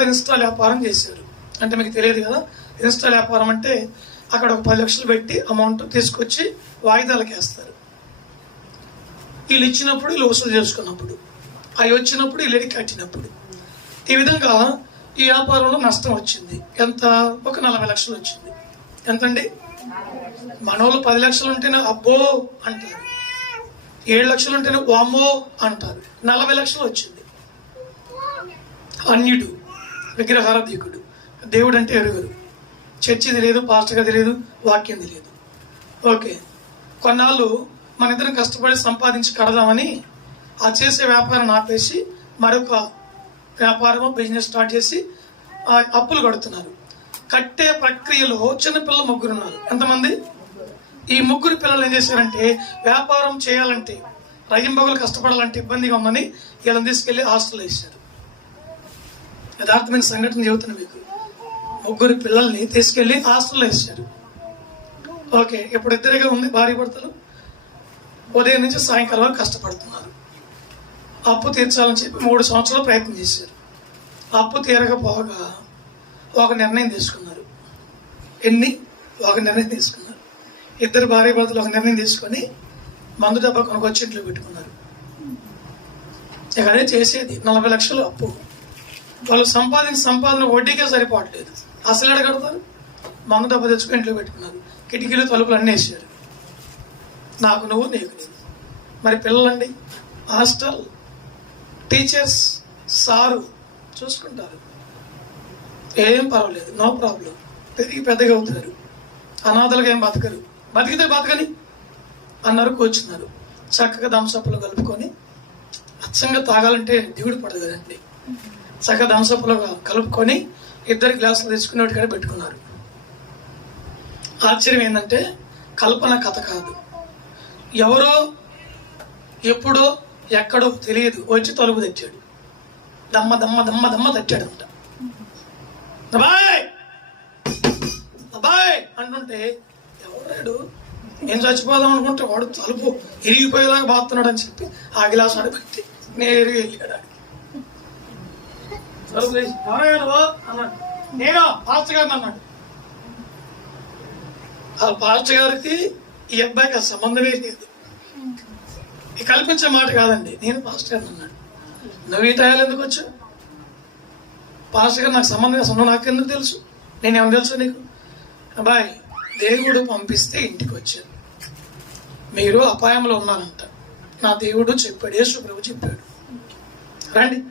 Install వ్యాపారం చేశారు. అంటే మీకు తెలియదు కదా ఇన్స్టాల్ వ్యాపారం అంటే అక్కడ ఒక పది లక్షలు పెట్టి అమౌంట్ తీసుకొచ్చి వాయిదాలకు వేస్తారు వీళ్ళు ఇచ్చినప్పుడు వీళ్ళు వసూలు చేసుకున్నప్పుడు అవి వచ్చినప్పుడు వీళ్ళు కట్టినప్పుడు. ఈ విధంగా ఈ వ్యాపారంలో నష్టం వచ్చింది. ఎంత? ఒక నలభై లక్షలు వచ్చింది. ఎంతండి? మనోళ్ళు పది లక్షలు ఉంటేనే అబ్బో అంటారు. ఏడు లక్షలు ఉంటేనే వామ్మో అంటారు. నలభై లక్షలు వచ్చింది. అన్యుడు. విగ్రహారాధికుడు. దేవుడు అంటే ఎరుగరు చర్చి తెలియదు పాస్టర్ తెలియదు వాక్యం తెలియదు ఓకే. కొన్నాళ్ళు మన ఇద్దరం కష్టపడి సంపాదించి కడదామని ఆ చేసే వ్యాపారం ఆపేసి మరొక వ్యాపారము బిజినెస్ స్టార్ట్ చేసి అప్పులు కడుతున్నారు. కట్టే ప్రక్రియలో చిన్నపిల్లలు ముగ్గురు ఉన్నారు. ఎంతమంది? ఈ ముగ్గురు పిల్లలు ఏం చేశారంటే వ్యాపారం చేయాలంటే రయ్యంబగులు కష్టపడాలంటే ఇబ్బందిగా ఉందని వీళ్ళని తీసుకెళ్ళి హాస్టల్ వేశారు. యథార్థమైన సంఘటన చెబుతున్నా మీకు. ముగ్గురు పిల్లల్ని తీసుకెళ్ళి హాస్టల్లో వేసారు ఓకే ఇప్పుడు ఇద్దరిగా ఉంది భార్య భర్తలు. ఉదయం నుంచి సాయంకాలం వరకు కష్టపడుతున్నారు. అప్పు తీర్చాలని చెప్పి మూడు సంవత్సరాలు ప్రయత్నం చేశారు. అప్పు తీరకపోగా ఒక నిర్ణయం తీసుకున్నారు. ఎన్ని? ఒక నిర్ణయం తీసుకున్నారు. ఇద్దరు భార్య భర్తలు ఒక నిర్ణయం తీసుకొని మందు డబ్బా కొనుక్కొచ్చి ఇంట్లో పెట్టుకున్నారు. ఇక అదే చేసేది. నలభై లక్షలు అప్పు. వాళ్ళు సంపాదించిన సంపాదన వడ్డీకే సరిపోవట్లేదు. అసలు ఎడగడతారు మంగ డబ్బు తెచ్చుకుని ఇంట్లో పెట్టుకున్నారు. కిటికీలు తలుపులు అన్నీ వేసారు నాకు నువ్వు నీకు నీకు మరి పిల్లలండి? హాస్టల్ టీచర్స్ సారు చూసుకుంటారు. ఏం పర్వాలేదు నో ప్రాబ్లం. పెరిగి పెద్దగా అవుతారు. అనాథలుగా ఏం బతకరు. బతికితే బతకని అన్నారు కూర్చున్నారు. చక్కగా దంసప్పులు కలుపుకొని అచ్చంగా తాగాలంటే దిగుడు పడదు కదండి. చక్కగా దంసప్పులు కలుపుకొని ఇద్దరు గ్లాసులు తెచ్చుకునే కూడా పెట్టుకున్నారు. ఆశ్చర్యం ఏంటంటే కల్పన కథ కాదు. ఎవరో ఎప్పుడో ఎక్కడో తెలియదు. వచ్చి తలుపు తెచ్చాడు. దమ్మ దమ్మ దమ్మ దమ్మ తెచ్చాడు అంట అబ్బాయ్ అంటుంటే ఎవరాడు నేను చచ్చిపోదాం అనుకుంటే వాడు తలుపు ఇరిగిపోయేలాగా బాగుతున్నాడు అని చెప్పి ఆ గిలాసు అడిపెట్టి నేను ఇరిగి వెళ్ళాడు "ఎవరయ్యా నువ్వు?" అన్నాడు. నేను పాస్టర్ గారిని అన్నాడు. ఆ పాస్టర్ గారికి ఈ అబ్బాయికి ఆ సంబంధమే లేదు. కల్పించే మాట కాదండి నేను పాస్టర్ గారిని అన్నాడు. నువ్వు ఈ టయాలు ఎందుకు వచ్చావు? పాస్టర్ గారు నాకు సంబంధం అసలు నాకు ఎందుకు తెలుసు? నేనేమో తెలుసు నీకు? అబ్బాయి దేవుడు పంపిస్తే ఇంటికి వచ్చాను. మీరు అపాయంలో ఉన్నారంట. నా దేవుడు చెప్పాడు యేసు ప్రభు చెప్పాడు. రండి.